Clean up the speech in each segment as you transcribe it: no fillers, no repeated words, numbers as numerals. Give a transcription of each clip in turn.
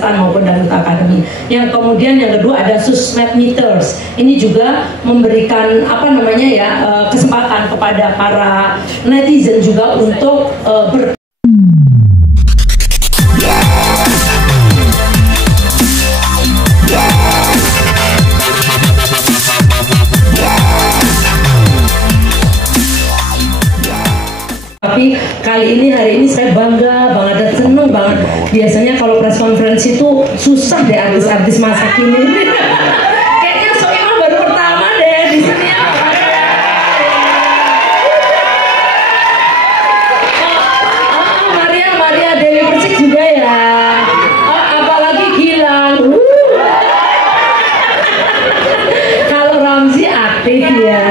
maupun Dangdut Academy. Yang kemudian yang kedua ada Susmed Meters. Ini juga memberikan kesempatan kepada para netizen juga untuk Tapi hari ini saya bangga banget dan seneng banget. Biasanya kalau press conference itu susah deh artis-artis masa kini. Kayaknya Soimah baru pertama deh di sini. Maria Dewi Persik juga ya. Apalagi Gilang. Kalau Ramzi aktif ya.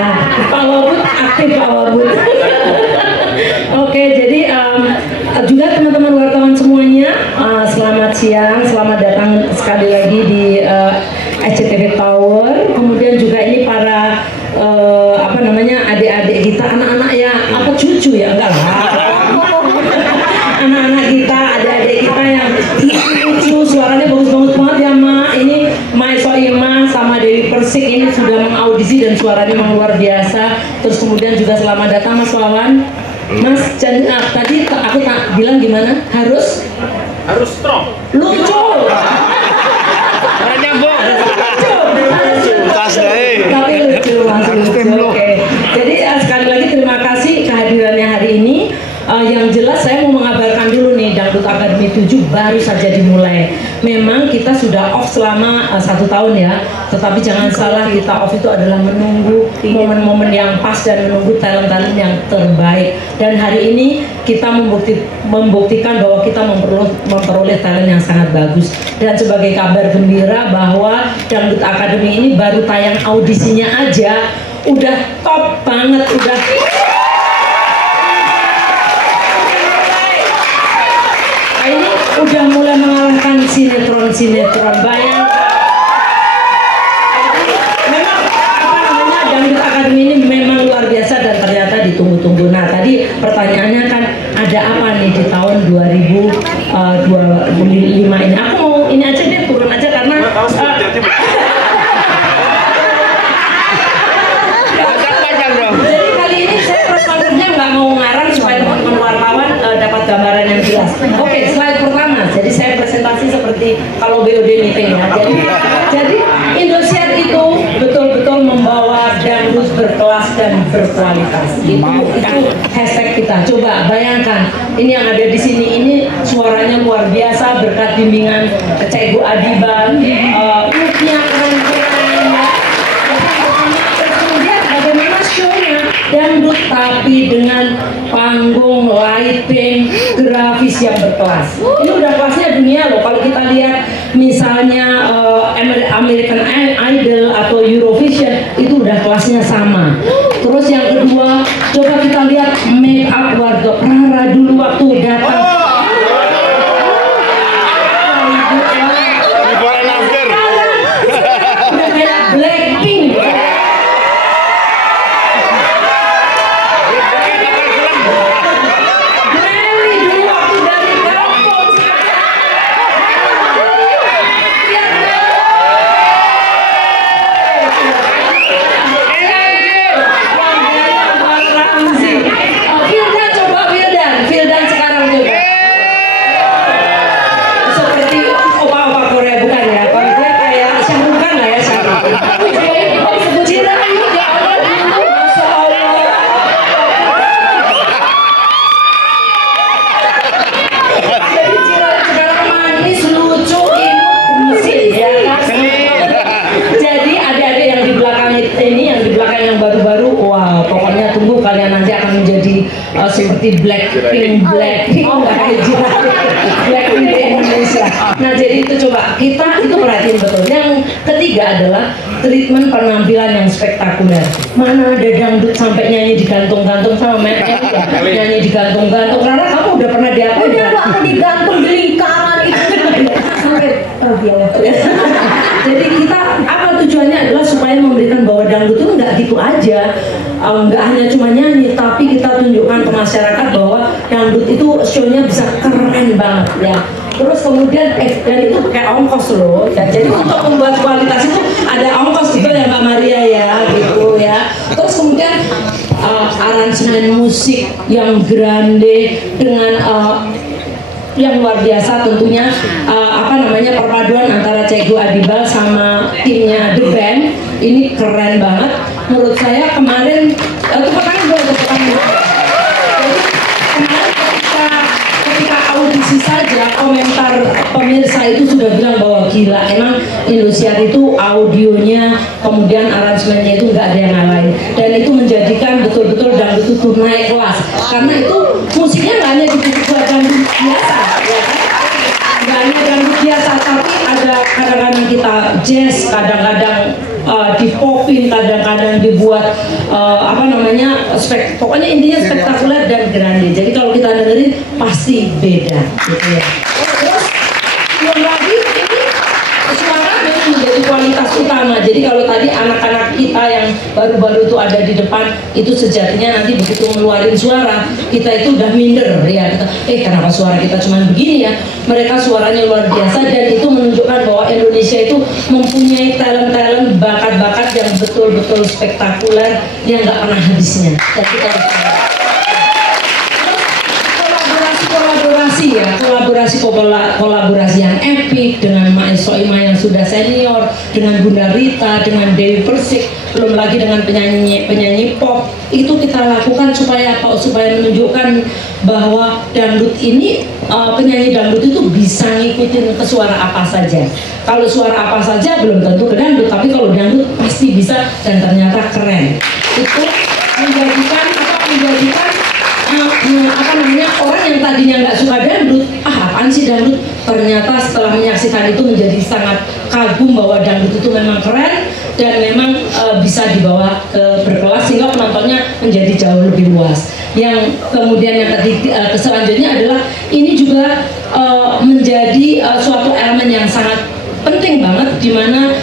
Pak Wabud aktif Pak Wabud. Oke, jadi juga teman-teman wartawan semuanya, selamat siang, selamat datang sekali lagi di SCTV Tower. Kemudian juga ini para adik-adik kita, anak-anak ya, cucu ya, enggak lah. Anak-anak kita, adik-adik kita yang lucu, suaranya bagus-bagus banget ya Ma. Ini Mai Soimah sama Dewi Persik ini sudah mengaudisi dan suaranya memang luar biasa. Terus kemudian juga selamat datang Mas Wawan. Mas, tadi aku tak bilang gimana? Harus strong. Lucu. Tapi lucu, Mas. Oke. Jadi sekali lagi terima kasih kehadirannya hari ini. Yang jelas saya mau mengabarkan dulu nih, Dangdut Academy 7 baru saja dimulai. Memang kita sudah off selama 1 tahun ya, tetapi jangan salah, kita off itu adalah menunggu momen-momen yang pas dan menunggu talent-talent yang terbaik. Dan hari ini kita membuktikan bahwa kita memperoleh talent yang sangat bagus. Dan sebagai kabar gembira bahwa Dangdut Academy ini baru tayang audisinya aja udah top banget, udah mulai mengalahkan sinetron. Bayangkan. Memang Dangdut Academy ini memang luar biasa dan ternyata ditunggu-tunggu. Nah, tadi pertanyaannya kan ada apa nih di tahun 2025 ini? Aku mau ini aja deh, turun aja karena jadi kali ini saya perspektifnya nggak mau ngarang supaya teman-teman wartawan dapat gambaran yang jelas. Oke, slide pertama. Jadi saya presentasi seperti kalau BOD meeting ya. Jadi Indosiar itu betul-betul membawa dangdut berkelas dan berkualitas. Itu hashtag kita. Coba bayangkan, ini yang ada di sini ini suaranya luar biasa berkat bimbingan Cik Bu Adiban. Moodnya keren-keren ya. Kemudian bagaimana show-nya dangdut tapi dengan panggung, lighting, grafis yang berkelas. Ini udah kelasnya dunia loh. Kalau kita lihat misalnya American Idol atau Eurovision, itu udah kelasnya sama. Terus yang kedua, coba kita lihat make up warga Prara dulu waktu datang. Udah kayak Blackpink. Seperti Blackpink di Indonesia. Nah, jadi itu coba kita itu perhatiin betul. Yang ketiga adalah treatment penampilan yang spektakuler. Mana ada dangdut sampai nyanyi digantung-gantung sama mereka nyanyi digantung-gantung. Karena kamu udah pernah diapain? Udah aku digantung di lingkaran itu sampai jadi kita apa tujuannya adalah supaya memberikan bahwa dangdut itu nggak gitu aja. nggak hanya cuma nyanyi, tapi kita tunjukkan ke masyarakat bahwa dangdut itu show-nya bisa keren banget ya. Terus kemudian dan itu pakai ongkos loh ya. Jadi untuk membuat kualitas itu ada ongkos gitu ya Mbak Maria ya gitu ya. Terus kemudian aransemen musik yang grande dengan yang luar biasa tentunya, perpaduan antara Cegu Adibal sama timnya The Band ini keren banget menurut saya. Kemarin tepuk tangan dulu. Jadi kemarin ketika audisi saja komentar pemirsa itu sudah bilang bahwa gila, emang Indosiar itu audionya kemudian aransemennya itu nggak ada yang lain, dan itu menjadikan betul-betul dangdut itu naik kelas karena itu musiknya nggak hanya dibuat dangdut biasa ya kan? Nggak hanya dangdut biasa, tapi ada kadang-kadang kita jazz, kadang-kadang dipopin, kadang-kadang dibuat pokoknya intinya spektakuler dan grande. Jadi kalau kita dengerin pasti beda gitu ya. Terus belum lagi ini suara memang menjadi kualitas utama. Jadi kalau tadi anak-anak kita yang baru-baru itu ada di depan, itu sejatinya nanti begitu ngeluarin suara kita itu udah minder ya. Kenapa suara kita cuma begini ya? Mereka suaranya luar biasa, dan itu menunjukkan bahwa Indonesia itu mempunyai talent-talent, bakat-bakat yang betul-betul spektakuler yang nggak pernah habisnya. Dan kita harus kolaborasi yang epik dengan Mae Soimah yang sudah senior, dengan Bunda Rita, dengan Dewi Persik, belum lagi dengan penyanyi pop. Itu kita lakukan supaya apa? Supaya menunjukkan bahwa dangdut ini, penyanyi dangdut itu bisa ngikutin ke suara apa saja. Kalau suara apa saja belum tentu ke dangdut, tapi kalau dangdut pasti bisa dan ternyata keren. Itu menjadikan orang yang tadinya nggak suka dangdut, apaan sih dangdut, ternyata setelah menyaksikan itu menjadi sangat kagum bahwa dangdut itu memang keren dan memang bisa dibawa ke berkelas sehingga penontonnya menjadi jauh lebih luas. Yang kemudian yang selanjutnya adalah ini juga menjadi suatu elemen yang sangat penting banget, di mana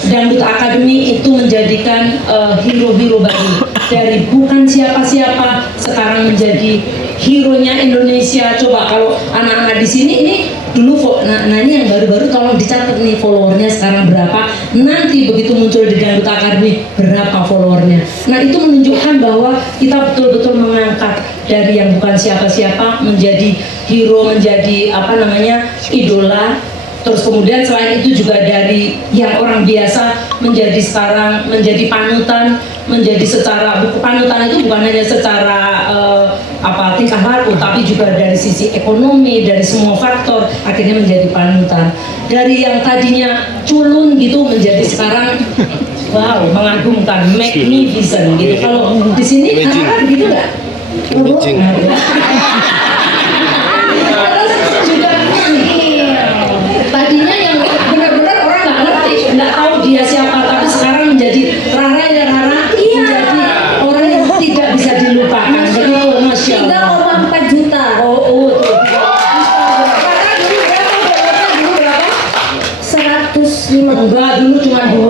Dangdut Academy itu menjadikan hero-hero baru dari bukan siapa-siapa sekarang menjadi hero-nya Indonesia. Coba kalau anak-anak di sini ini dulu, nah ini yang baru-baru tolong dicatat nih followernya sekarang berapa, nanti begitu muncul di Dangdut Academy berapa followernya. Nah itu menunjukkan bahwa kita betul-betul mengangkat dari yang bukan siapa-siapa menjadi hero, menjadi idola. Terus kemudian selain itu juga dari yang orang biasa menjadi sekarang menjadi panutan, menjadi secara panutan itu bukan hanya secara tingkah laku, tapi juga dari sisi ekonomi, dari semua faktor akhirnya menjadi panutan. Dari yang tadinya culun gitu menjadi sekarang wow, mengagumkan, magnificent gitu. Kalau di sini anak-anak begitu nggak? Tadinya yang benar-benar orang nggak ngerti, nggak tahu dia siapa, tapi sekarang menjadi Rara, menjadi orang yang tidak bisa dilupakan. Jadi Masya Allah. 3,4 juta. Rara dulu berapa? 105. Enggak, dulu cuma 2.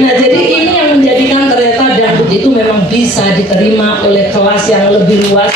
Nah jadi ini yang menjadikan ternyata dangdut itu memang bisa diterima oleh kelas yang lebih luas.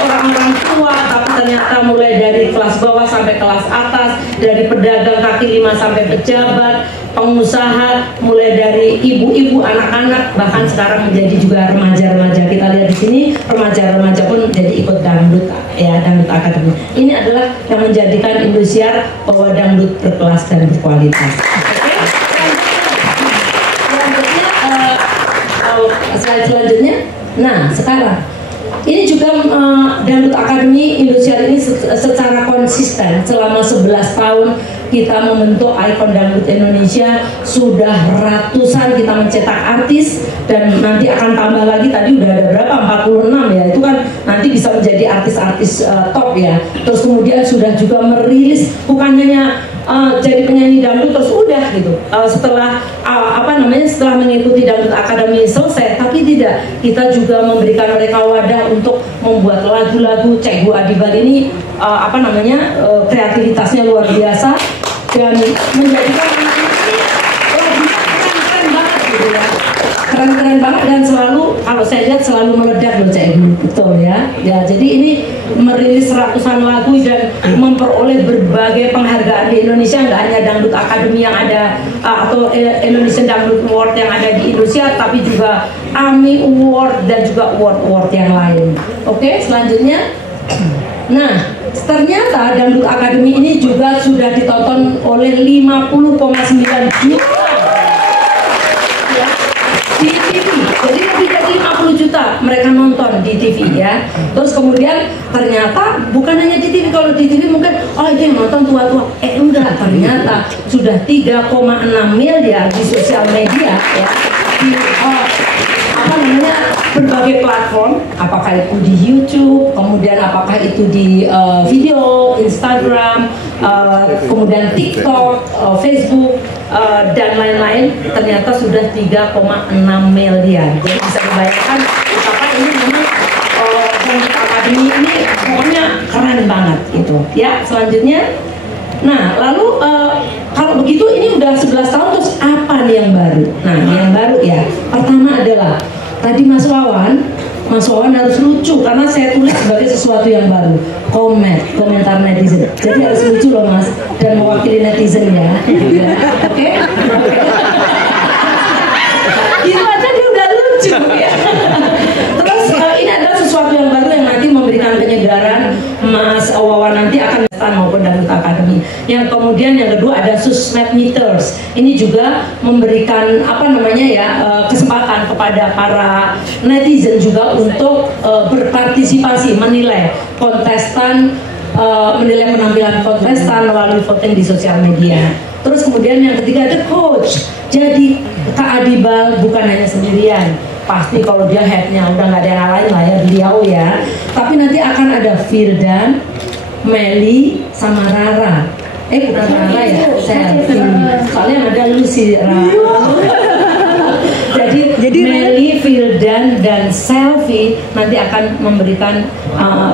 Orang-orang tua, tapi ternyata mulai dari kelas bawah sampai kelas atas, dari pedagang kaki lima sampai pejabat, pengusaha, mulai dari ibu-ibu, anak-anak, bahkan sekarang menjadi juga remaja-remaja. Kita lihat di sini remaja-remaja pun jadi ikut dangdut ya, Dangdut Academy. Ini adalah yang menjadikan Indosiar bahwa dangdut berkelas dan berkualitas. Selanjutnya, nah sekarang ini juga Dangdut Academy Indosiar ini secara konsisten selama 11 tahun kita membentuk ikon dangdut Indonesia. Sudah ratusan kita mencetak artis, dan nanti akan tambah lagi, tadi udah ada berapa, 46 ya, itu kan nanti bisa menjadi artis-artis top ya. Terus kemudian sudah juga merilis, bukan hanya jadi penyanyi dangdut terus udah gitu, setelah setelah mengikuti Dangdut Academy selesai, tapi tidak, kita juga memberikan mereka wadah untuk membuat lagu-lagu. Cegu Adibal ini kreativitasnya luar biasa. dan menjadikan anak-anak ini keren-keren banget gitu ya, keren-keren banget, dan selalu kalau saya lihat selalu meledak loh Cak Ibu, betul ya. Ya, jadi ini merilis ratusan lagu dan memperoleh berbagai penghargaan di Indonesia, nggak hanya Dangdut Academy yang ada atau Indonesian Dangdut Award yang ada di Indonesia, tapi juga AMI Award dan juga award-award yang lain. Oke, selanjutnya. Nah, ternyata Dangdut Academy ini juga sudah ditonton oleh 50,9 juta ya, di TV. Jadi lebih dari 50 juta mereka nonton di TV ya. Terus kemudian ternyata bukan hanya di TV, kalau di TV mungkin oh itu yang nonton tua-tua. Enggak, ternyata sudah 3,6 miliar di sosial media ya. Di apa namanya, berbagai platform, apakah itu di YouTube, kemudian apakah itu di video, Instagram, kemudian TikTok, Facebook, dan lain-lain, ternyata sudah 3,6 miliar. Jadi bisa dibayangkan betapa ini memang Dangdut Academy ini pokoknya keren banget itu. Ya, selanjutnya. Nah, lalu kalau begitu ini udah 11 tahun, terus apa nih yang baru? Nah, yang baru ya, pertama adalah tadi Mas Wawan harus lucu karena saya tulis sebagai sesuatu yang baru. Komentar netizen. Jadi harus lucu loh Mas, dan mewakili netizen ya. Oke? Itu aja dia udah lucu ya. Terus ini adalah sesuatu yang baru yang nanti memberikan penyegaran. Mas Wawan nanti akan maupun Dangdut Academy. Yang kemudian yang kedua ada Susmed Meters. Ini juga memberikan apa namanya ya, kesempatan kepada para netizen juga untuk berpartisipasi menilai kontestan, menilai penampilan kontestan melalui voting di sosial media. Terus kemudian yang ketiga ada coach. Jadi Kak Adibal bukan hanya sendirian. Pasti kalau dia headnya udah nggak ada yang lain lah ya, beliau ya. Tapi nanti akan ada Firdan, Meli, sama Rara. Bukan Rara ya, Selfie. Soalnya ada Lucy, Jadi Meli, Firdan, dan Selfie nanti akan memberikan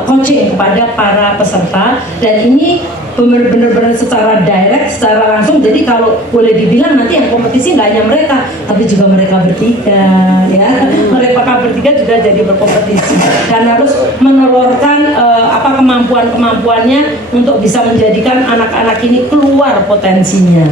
coaching kepada para peserta, dan ini benar-benar secara direct, secara langsung. Jadi kalau boleh dibilang nanti yang kompetisi nggak hanya mereka, tapi juga mereka bertiga ya. Mereka bertiga juga jadi berkompetisi dan harus menelurkan kemampuannya untuk bisa menjadikan anak-anak ini keluar potensinya.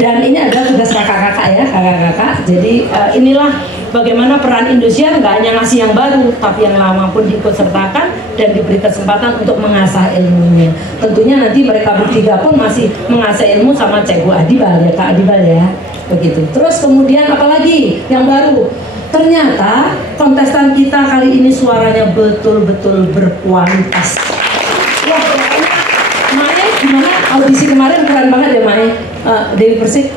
Dan ini adalah tugas kakak-kakak ya, kakak-kakak. Jadi inilah bagaimana peran Indosiar nggak hanya ngasih yang baru, tapi yang lama pun diikut sertakan dan diberi kesempatan untuk mengasah ilmunya. Tentunya nanti mereka bertiga pun masih mengasah ilmu sama Cikgu Adibal ya, Kak Adibal ya, begitu. Terus kemudian apalagi yang baru? Ternyata kontestan kita kali ini suaranya betul-betul berkualitas. Wah, pokoknya Mae gimana? Audisi kemarin keren banget ya Mae. Dewi Persik.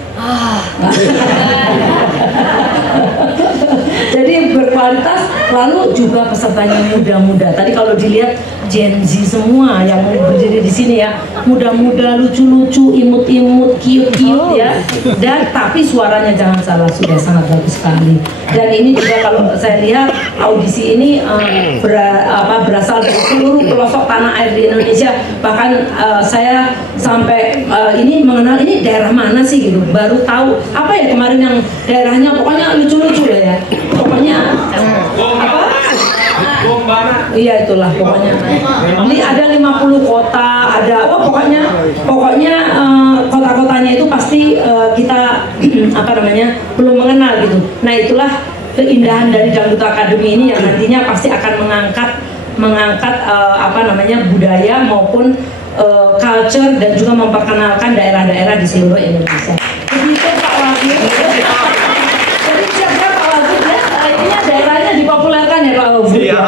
Jadi berkualitas, lalu juga pesertanya muda-muda. Tadi kalau dilihat Gen Z semua yang berdiri di sini ya, muda-muda, lucu-lucu, imut-imut, cute-cute ya. Dan tapi suaranya jangan salah, sudah sangat bagus sekali. Dan ini juga kalau saya lihat audisi ini berasal dari seluruh pelosok tanah air di Indonesia. Bahkan saya sampai ini mengenal ini daerah mana sih gitu. Baru tahu apa ya kemarin yang daerahnya pokoknya lucu-lucu lah ya. Pokoknya apa? Iya itulah pokoknya. Ini ada 50 kota, ada pokoknya kota-kotanya itu pasti kita belum mengenal gitu. Nah itulah keindahan dari Dangdut Academy ini yang nantinya pasti akan mengangkat budaya maupun culture dan juga memperkenalkan daerah-daerah di seluruh Indonesia. Begitu Pak Wagub. Jadi siap-siap Pak Wagub ya, ini daerahnya dipopulerkan ya Pak Wagub. Iya.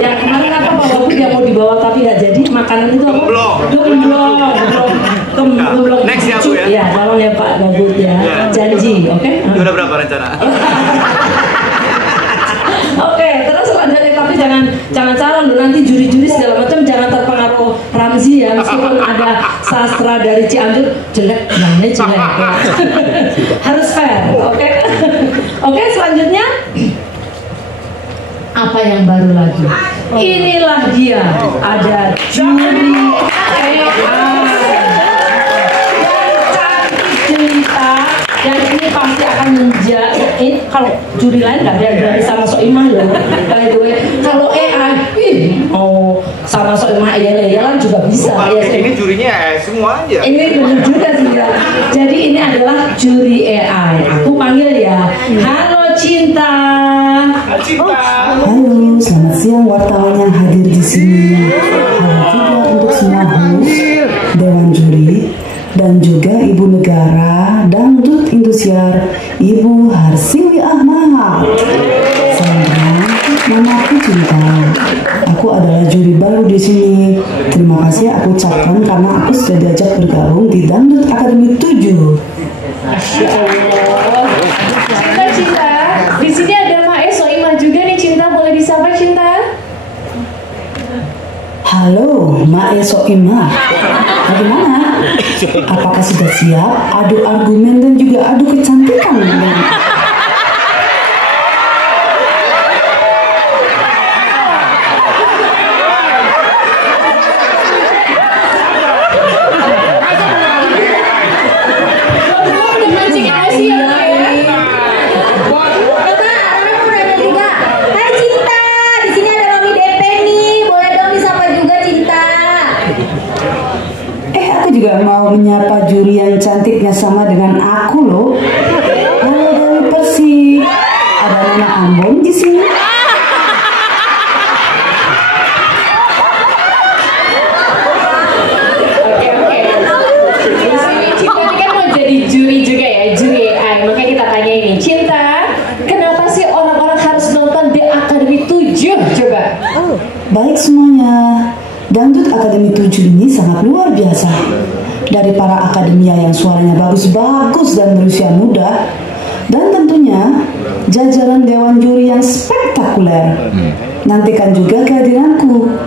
Yang kemarin apa Pak Wagub yang mau dibawa tapi nggak jadi, makanan itu apa? Gemblong. Next ya Bu ya. Iya, tolong ya Pak Wagub ya. Janji, oke? Udah berapa rencana? Oke, terus selanjutnya tapi jangan salah loh, nanti juri-juri segala macam jangan terpengaruh Ramzi ya, meskipun ada sastra dari Cianjur jelek, namanya jelek ya. Harus fair, oke? Oke, selanjutnya apa yang baru lagi? Inilah dia, ada juri AI. ini pasti akan menjadi, kalau juri lain nggak ada berani sama Soimah loh. By the way, kalau AI, mau sama Soimah ya juga bisa. Ya, ini jurinya semua aja. Ini benar juga sih ya. Jadi ini adalah juri AI. Aku panggil ya. Halo Cinta. Halo, selamat siang wartawan yang hadir di sini. Halo juga untuk semua host, Dewan Juri, dan juga Ibu Negara Dangdut Indosiar, Ibu Harsiwi Ahmad. Salam, nama aku Cinta. Aku adalah juri baru di sini. Terima kasih aku ucapkan karena aku sudah diajak bergabung di Dangdut Akademi 7. Masya Allah. Cinta, di sini ada Mae Soimah juga nih Cinta, boleh disapa Cinta? Halo, Mae Soimah. Bagaimana? Apakah sudah siap adu argumen dan juga adu kecantikan? Juga mau menyapa juri yang cantiknya sama dengan aku loh. Halo dari Persik. Ada Nana Ambon di sini. Oke. Di sini Cinta ini kan mau jadi juri juga ya, juri AI. Makanya kita tanya ini, Cinta, kenapa sih orang-orang harus nonton The Academy 7? Coba. Baik semuanya. Dangdut Akademi 7 ini sangat luar biasa. Dari para akademia yang suaranya bagus-bagus dan berusia muda, dan tentunya jajaran dewan juri yang spektakuler. Nantikan juga kehadiranku,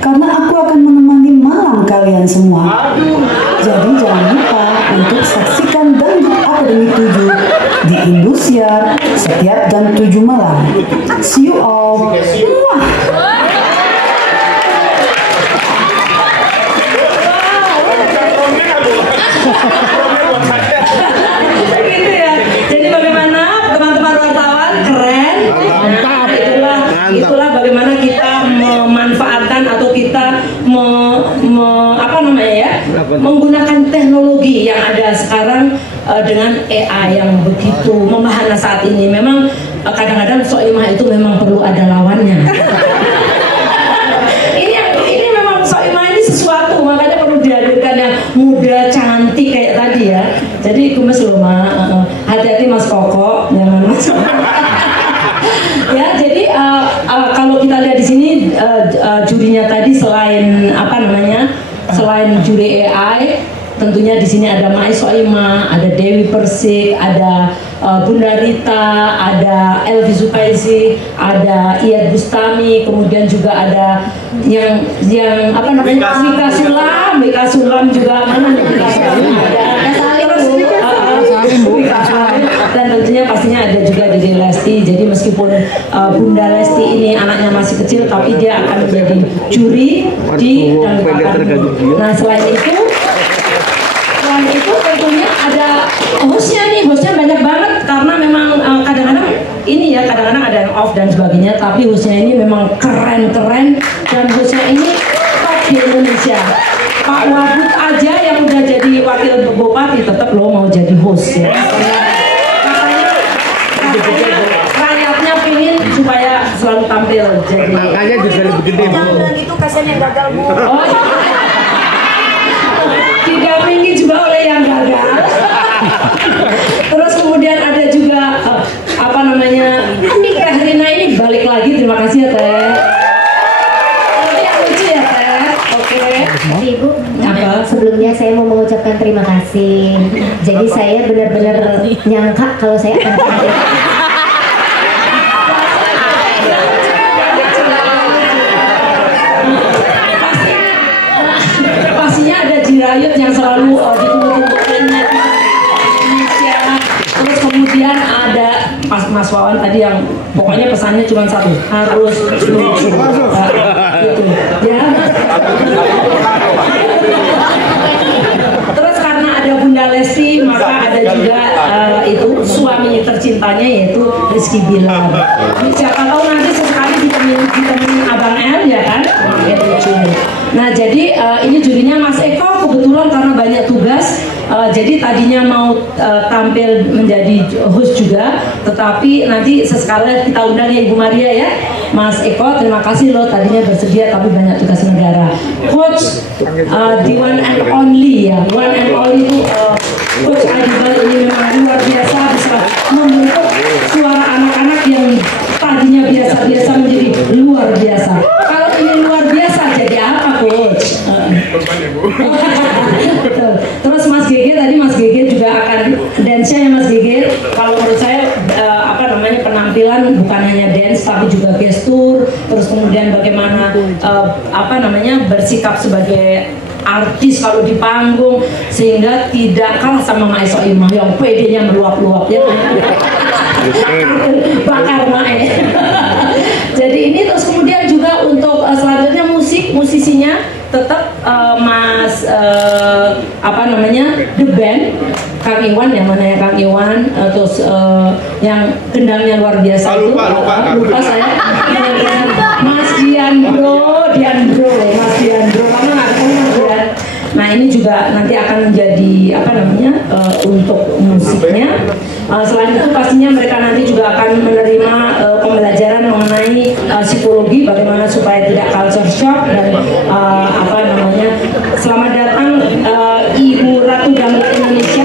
karena aku akan menemani malam kalian semua. Jadi jangan lupa untuk saksikan Dangdut Akademi 7 di Indosiar setiap jam 7 malam. See you all. Gitu ya. Jadi bagaimana teman-teman wartawan, keren. Nah, itulah bagaimana kita memanfaatkan atau kita menggunakan teknologi yang ada sekarang dengan AI yang begitu memahana saat ini. Memang kadang-kadang Soimah itu memang perlu ada lawannya. ini memang Soimah ini sesuatu, makanya perlu dihadirkan yang muda, cantik kayak tadi ya. Jadi gemes loh hati-hati Mas Koko, jangan Mas Koko. Ya, jadi kalau kita lihat di sini jurinya tadi selain selain juri AI, tentunya di sini ada Mae Soimah, ada Dewi Persik, ada Bunda Rita, ada Elvi Sukaisi, ada Iyad Bustami, kemudian juga ada yang Mika Sulam juga mana Mika Sulam ada. Dan tentunya pastinya ada juga Dede Lesti. Jadi meskipun Bunda Lesti ini anaknya masih kecil, tapi dia akan menjadi juri di Dangdut. Nah selain itu tentunya ada hostnya banyak banget, karena memang kadang-kadang ada yang off dan sebagainya, tapi hostnya ini memang keren dan hostnya ini top di Indonesia. Pak Wagub aja yang udah jadi wakil bupati tetap mau jadi host ya. Katanya rakyatnya pingin supaya selalu tampil jadi. Makanya juga lebih gede. Jangan bilang gitu, kasihan yang gagal Bu. Oh, didampingi juga oleh yang gagal. Terus kemudian ada juga Teh Rina ini balik lagi, terima kasih ya Teh. Yang lucu ya Teh. Oke. Ibu, sebelumnya saya mau mengucapkan terima kasih. Jadi saya benar-benar nyangka kalau saya akan hadir. Pastinya ada Jirayut yang selalu ditunggu-tunggu Indonesia. Terus kemudian ada Mas Wawan tadi yang pokoknya pesannya cuma satu, harus lucu. Gitu ya. Terus karena ada Bunda Lesti, maka ada juga itu Bilar. Siapa tahu nanti sesekali ditemenin Abang L ya kan? Nah jadi ini jurinya Mas Eko, kebetulan karena banyak tugas, jadi tadinya mau tampil menjadi host juga, tetapi nanti sesekali kita undang ya Ibu Maria ya. Mas Eko, terima kasih loh tadinya bersedia tapi banyak tugas negara. Coach, the one and only ya, one and only itu Coach Adibal ini memang luar biasa, bisa membentuk suara anak-anak yang tadinya biasa-biasa menjadi luar biasa. Kalau ini luar biasa jadi apa Coach? Terus Mas GG tadi, Mas GG juga akan dance-nya ya Mas GG. Kalau menurut saya penampilan bukan hanya dance tapi juga gestur, terus kemudian bagaimana bersikap sebagai artis kalau di panggung sehingga tidak kalah sama Mae Soimah yang PD-nya meluap-luap ya. Bakar Mae. Jadi ini terus kemudian juga untuk selanjutnya musisinya tetap Mas The Band Kang Iwan, yang mana ya Kang Iwan, terus yang gendangnya luar biasa lupa saya Mas Diandro Mas Diandro karena nggak ketemu Mas Dian. Nah ini juga nanti akan menjadi untuk musiknya. Selain itu pastinya mereka nanti juga akan menerima pembelajaran mengenai psikologi, bagaimana supaya tidak culture shock dan selamat datang Ibu Ratu Dangdut Indonesia.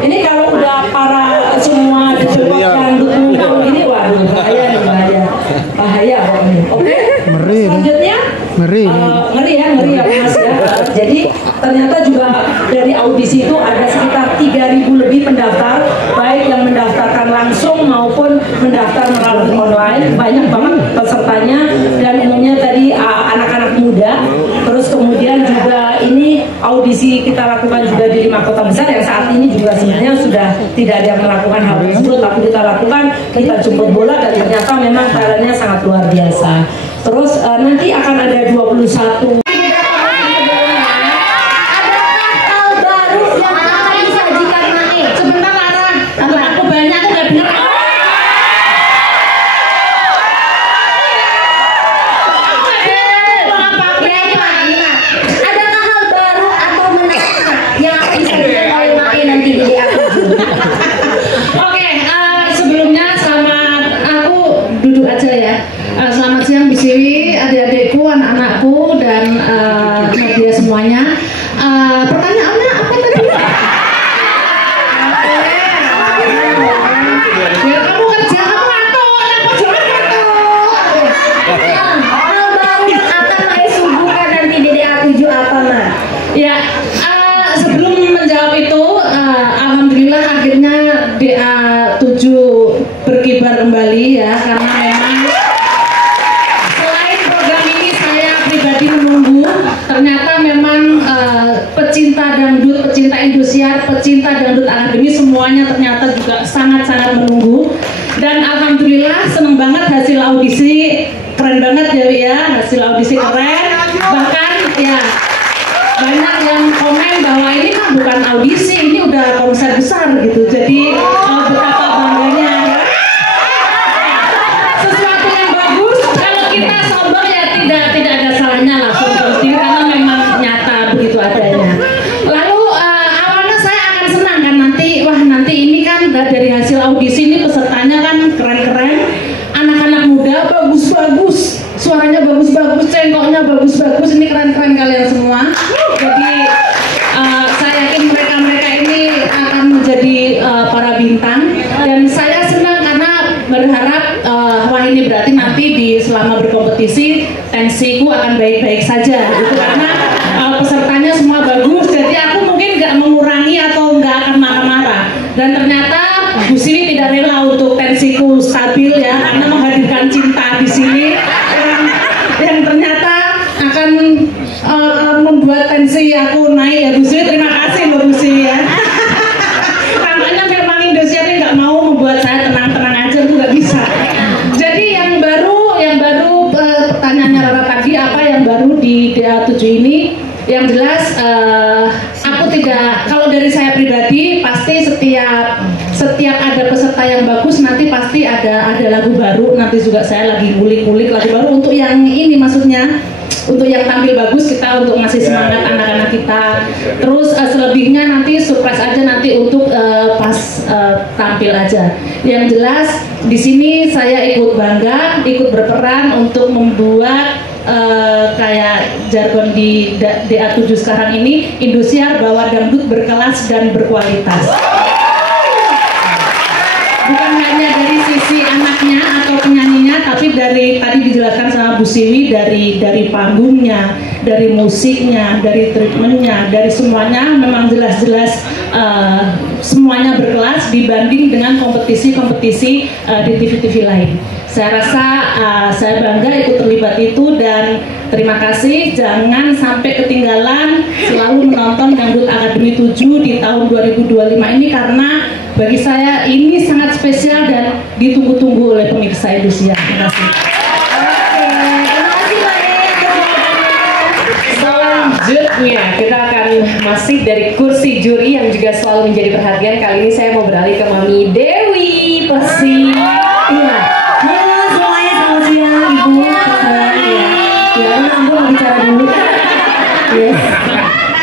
Ini kalau udah para semua dijebak dangdut ini, waduh bahaya ini. Oke. Selanjutnya ngeri ya Mas ya. Jadi ternyata juga dari audisi itu ada sekitar 3.000 lebih pendaftar, baik yang mendaftarkan langsung maupun mendaftar melalui online. Banyak banget pesertanya dan umumnya tadi anak-anak muda. Terus kemudian juga ini audisi kita lakukan juga di 5 kota besar yang saat ini juga sebenarnya sudah tidak ada yang melakukan hal tersebut, tapi kita lakukan, kita jemput bola dan ternyata memang talentnya sangat luar biasa. Terus nanti akan ada 21. Adik-adikku, anak-anakku, dan media semuanya. Pertanyaannya apa tadi? Biar kamu kerja, kamu ngatur, jangan ngatur. Hal baru yang akan Mae suguhkan nanti di DA7 apa, Ma? Ya, sebelum menjawab itu, alhamdulillah akhirnya DA7 berkibar kembali ya, karena memang menunggu, ternyata memang pecinta dangdut, pecinta Indosiar, pecinta dangdut akademi semuanya ternyata juga sangat-sangat menunggu. Dan alhamdulillah seneng banget hasil audisi, keren banget ya, hasil audisi keren. Bahkan ya banyak yang komen bahwa ini mah bukan audisi, ini udah konser besar gitu. Jadi betapa bangganya. Sesuatu yang bagus, kalau kita sombong ya tidak ada salahnya lah sendiri karena memang nyata begitu adanya. Lalu awalnya saya akan senang kan nanti ini kan dari hasil audisi ini pesertanya kan keren-keren, anak-anak muda bagus-bagus, suaranya bagus-bagus, cengkoknya bagus-bagus, ini keren-keren kalian semua. Jadi saya yakin mereka ini akan menjadi para bintang dan saya senang karena berharap wah ini berarti nanti selama berkompetisi tensiku akan baik-baik saja gitu, karena pesertanya semua bagus, jadi aku mungkin nggak mengurangi atau nggak akan marah-marah. Dan ternyata Bu Siwi tidak rela untuk tensiku stabil ya, karena menghadirkan cinta di sini yang ternyata akan membuat tensi aku naik ya Bu Siwi. Terima kasih loh Bu Siwi ya. Tampaknya memang Indosiar ini nggak mau membuat saya tenang-tenang aja, itu nggak bisa. di DA7 ini. Yang jelas aku tidak, kalau dari saya pribadi pasti setiap ada peserta yang bagus nanti pasti ada lagu baru. Nanti juga saya lagi ngulik-ngulik lagu baru untuk yang ini, maksudnya untuk yang tampil bagus, kita untuk ngasih semangat anak-anak kita. Terus selebihnya nanti surprise aja nanti untuk pas tampil aja. Yang jelas di sini saya ikut bangga, ikut berperan untuk membuat kayak jargon di DA7 sekarang ini, Indosiar bahwa dangdut berkelas dan berkualitas. Bukan hanya dari sisi anaknya atau penyanyinya, tapi dari tadi dijelaskan sama Bu Siwi, dari panggungnya, dari musiknya, dari treatmentnya, dari semuanya memang jelas-jelas semuanya berkelas dibanding dengan kompetisi-kompetisi di TV-TV lain. Saya rasa saya bangga ikut terlibat itu, dan terima kasih. Jangan sampai ketinggalan, selalu menonton Dangdut Akademi 7 di tahun 2025 ini, karena bagi saya ini sangat spesial dan ditunggu-tunggu oleh pemirsa Indosiar. Terima kasih. Selanjutnya kita akan masih dari kursi juri yang juga selalu menjadi perhatian. Kali ini saya mau beralih ke Mami Dewi Persik.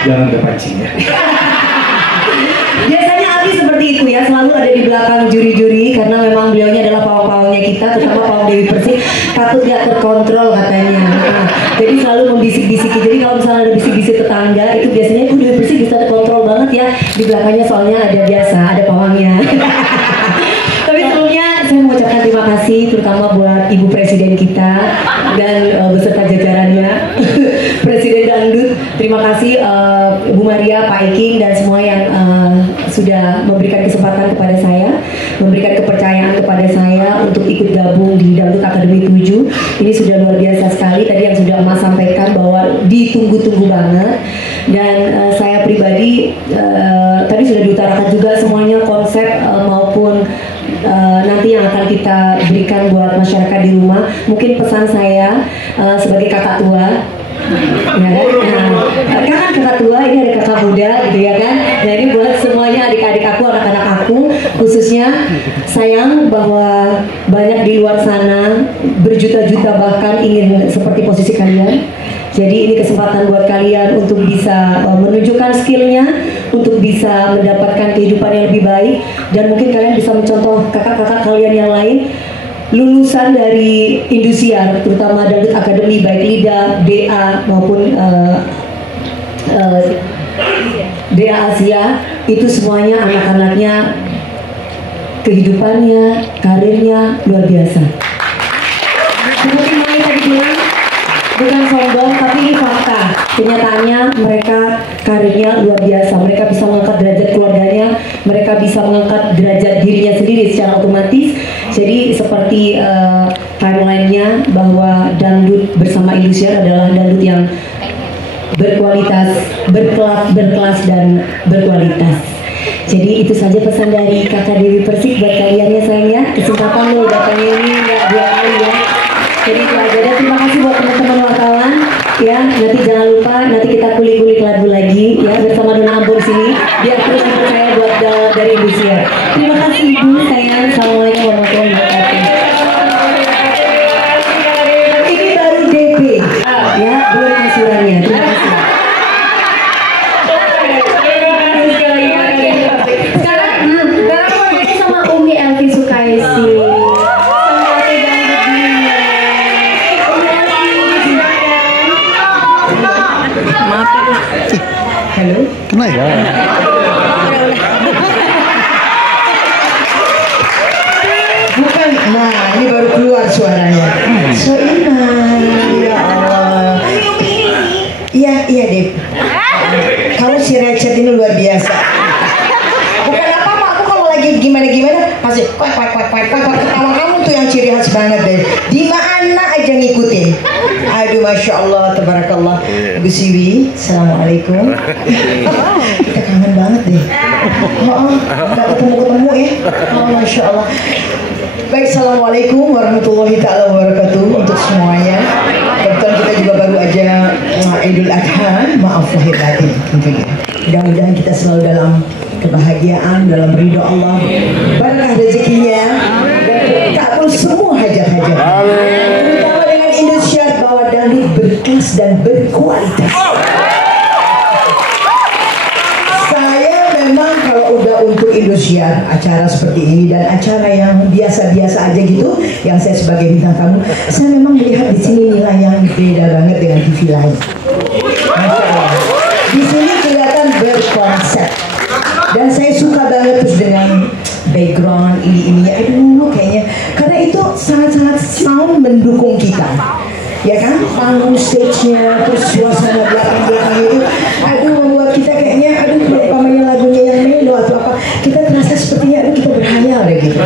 Jangan kepancing ya. Biasanya Abi seperti itu ya, selalu ada di belakang juri-juri karena memang beliaunya adalah pawang-pawangnya kita, terutama Pawang Dewi Persik, takut gak terkontrol katanya. Jadi selalu membisik-bisiki. Jadi kalau misalnya ada bisik-bisik tetangga, itu biasanya Dewi Persik bisa terkontrol banget ya. Di belakangnya soalnya ada biasa, ada pawangnya. Tapi sebelumnya saya mengucapkan terima kasih terutama buat Ibu Presiden kita dan beserta jajarannya. Presiden Dangdut, terima kasih Bu Maria, Pak Iking dan semua yang sudah memberikan kesempatan kepada saya, memberikan kepercayaan kepada saya untuk ikut gabung di Dangdut Akademi 7. Ini sudah luar biasa sekali. Tadi yang sudah Mas sampaikan bahwa ditunggu-tunggu banget, dan saya pribadi tadi sudah diutarakan juga semuanya konsep maupun nanti yang akan kita berikan buat masyarakat di rumah. Mungkin pesan saya sebagai kakak tua, ya kan? Kan kakak tua, ini ada kakak muda gitu ya kan. Nah ini buat semuanya adik-adik aku, anak-anak aku khususnya, sayang bahwa banyak di luar sana berjuta-juta bahkan ingin seperti posisi kalian. Jadi ini kesempatan buat kalian untuk bisa menunjukkan skillnya, untuk bisa mendapatkan kehidupan yang lebih baik, dan mungkin kalian bisa mencontoh kakak-kakak kalian yang lain lulusan dari Indosiar, terutama Dangdut Akademi, baik LIDA, DA maupun DA Asia, itu semuanya anak-anaknya kehidupannya, karirnya luar biasa. Seperti Mai tadi bilang, bukan sombong, tapi ini fakta. Kenyataannya mereka karirnya luar biasa. Mereka bisa mengangkat derajat keluarganya, mereka bisa mengangkat derajat dirinya sendiri secara otomatis. Jadi seperti timelinenya bahwa dangdut bersama Indosiar adalah dangdut yang berkualitas, berkelas dan berkualitas. Jadi itu saja pesan dari Kakak Dewi Persik buat kalian ya sayangnya. Kesempatan lo datangnya ini nggak 2 kali ya. Jadi itu aja, dan terima kasih buat teman-teman wartawan ya. Nanti jangan lupa, nanti kita kulik-kulik lagu lagi ya bersama Dona Ambon sini, biar terus dipercaya buat dari Indosiar. Terima kasih Ibu, sayang. Assalamualaikum warahmatullahi wabarakatuh. Ini baru DP ya, belum angsurannya. Terima kasih. Sekarang sama Umi Elvi Sukaisi. Halo. Kenal ya? Bukan, nah ini baru keluar suaranya. Soiman, ya Allah. Iya Dep. Kamu si Recet ini luar biasa. Bukan apa-apa, aku kalau lagi gimana-gimana pasti kuat. Ketawa kamu tuh yang ciri khas banget deh. Di mana aja ngikutin. Aduh, masya Allah, tabarakallah. Bu Siwi, assalamualaikum. Kita kangen banget deh. Nggak ketemu ya. Masya Allah. Baik, assalamualaikum warahmatullahi taala wabarakatuh untuk semuanya. Kebetulan kita juga baru aja Idul Adha, maaf lahir batin tentunya. Mudah-mudahan kita selalu dalam kebahagiaan, dalam ridho Allah, barakah rezekinya, dan kabul semua hajat-hajat. Terutama dengan Indosiar bahwa dangdut berkelas dan berkualitas. Saya memang kalau udah untuk Indosiar, acara seperti ini dan acara yang biasa-biasa aja gitu, yang saya sebagai bintang tamu, saya memang melihat di sini nilai yang beda banget dengan TV lain. Masya Allah. Di sini kelihatan berkonsep. Dan saya suka banget terus dengan background ini aduh kayaknya karena itu sangat-sangat sound mendukung kita, ya kan, panggung stage-nya terus suasana belakang itu aduh membuat kita kayaknya aduh umpamanya lagunya yang melo atau apa kita terasa sepertinya aduh kita berhayal deh gitu.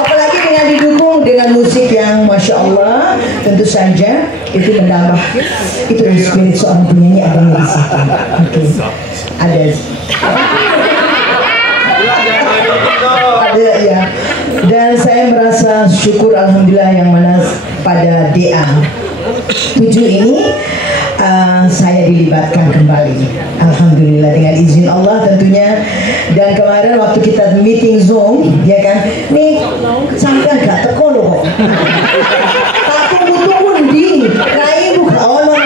Apalagi dengan didukung dengan musik yang Masya Allah, tentu saja itu menambah itu spirit seorang penyanyi abangnya di situ. Oke. Ada ya, dan saya merasa syukur alhamdulillah yang mana pada DA 7 ini saya dilibatkan kembali alhamdulillah dengan izin Allah tentunya. Dan kemarin waktu kita meeting Zoom ya kan, nih sampai gak teko loh kok aku tunggu di kain buka ono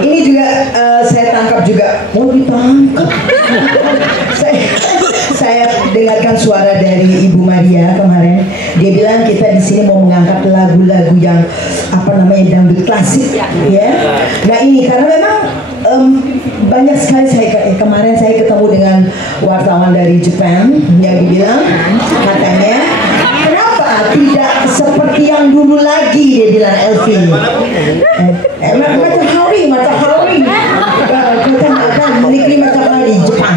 ini juga saya tangkap juga mau ditangkap. saya dengarkan suara dari Ibu Maria kemarin. Dia bilang kita di sini mau mengangkat lagu-lagu yang apa namanya dangdut klasik, ya. Nah ini karena memang banyak sekali kemarin saya ketemu dengan wartawan dari Jepang yang bilang katanya kenapa tidak seperti yang dulu lagi, dia bilang Elvin. Matahari kata menikli matahari Jepang.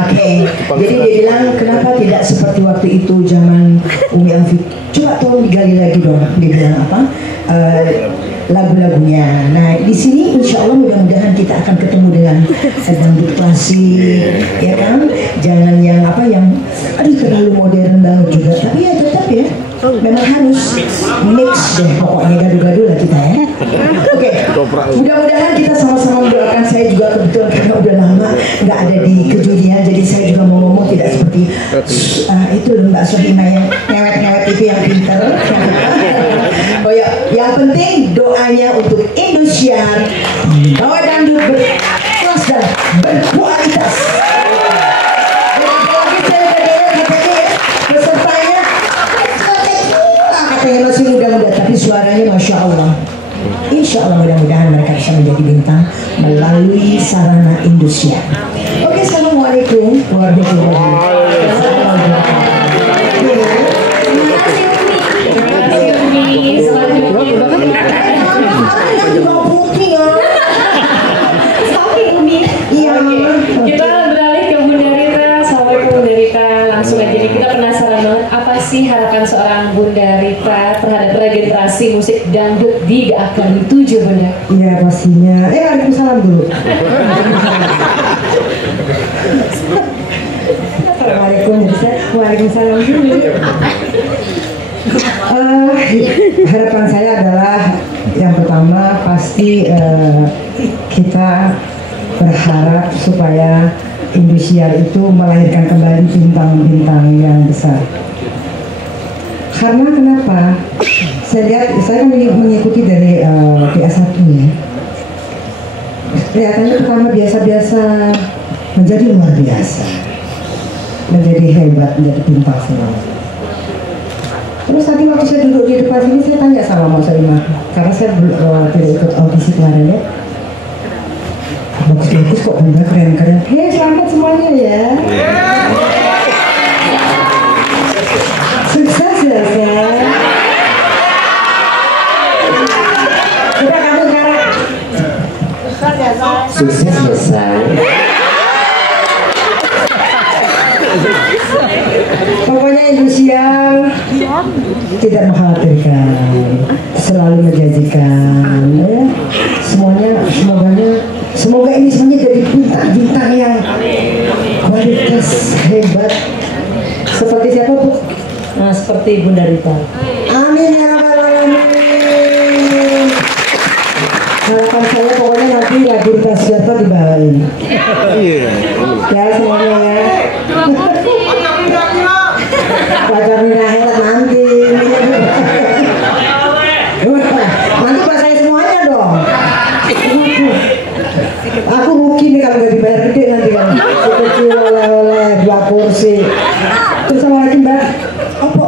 Oke, jadi dia bilang kenapa tidak seperti waktu itu zaman Umi Alfi. Coba tolong digali lagi dong. Dia bilang apa? Lagu-lagunya. Nah di sini insya Allah mudah-mudahan kita akan ketemu dengan dangdut klasik, ya kan? Jangan yang apa yang aduh terlalu modern banget juga. Tapi ya tetap ya, memang harus mix deh pokoknya gaduh-gaduh lah kita ya. Oke, mudah-mudahan kita sama-sama mendoakan. Saya juga kebetulan karena udah lama nggak ada di kejadian, jadi saya juga mau ngomong tidak seperti itu Mbak Sohina yang ngewet-ngewet itu yang pinter. Oh ya, yang penting doanya untuk Indosiar bahwa dangdut berkelas dan berkualitas. Pesertanya katanya masih muda-muda tapi suaranya Masya Allah. Insya Allah mudah-mudahan mereka bisa menjadi bintang melalui sarana Indosiar. Oke, assalamualaikum warahmatullahi wabarakatuh. Kita beralih ke Bunda Rita. Assalamualaikum Bunda Rita. Langsung aja nih, kita penasaran banget apa sih harapan seorang Bunda Rita terhadap regenerasi musik dangdut di Akademi 7, Bunda? Iya pastinya. Waalaikumsalam dulu. Waalaikumsalam dulu. Harapan saya adalah yang pertama pasti kita berharap supaya Indosiar itu melahirkan kembali bintang-bintang yang besar. Karena kenapa? Saya lihat, saya kan mengikuti dari PA1 ya. Kelihatannya pertama biasa-biasa menjadi luar biasa, menjadi hebat, menjadi bintang semua. Terus tadi waktu saya duduk di depan sini saya tanya sama Mas Sohina, karena saya tidak ikut audisi kemarin ya. Bagus-bagus kok Bunda, keren-keren. Hei, selamat semuanya ya. Sukses ya saya. Coba kamu sekarang. Sukses ya saya. Indosiar tidak mengkhawatirkan, selalu menjanjikan ya. Semoga ini semuanya jadi bintang-bintang yang kualitas hebat. Seperti siapa Bu? Nah, seperti Bunda Rita. Amin ya rabbal alamin. Harapan saya pokoknya nanti lagu Rita Sugiarto dibawain. Ya semuanya ya. Pacar Mina Herat nanti. Nanti pas saya semuanya dong. Aku rugi nih kalau nggak dibayar gede nanti kan. Kecil oleh-oleh 2 kursi. Terus sama lagi Mbak. Apa?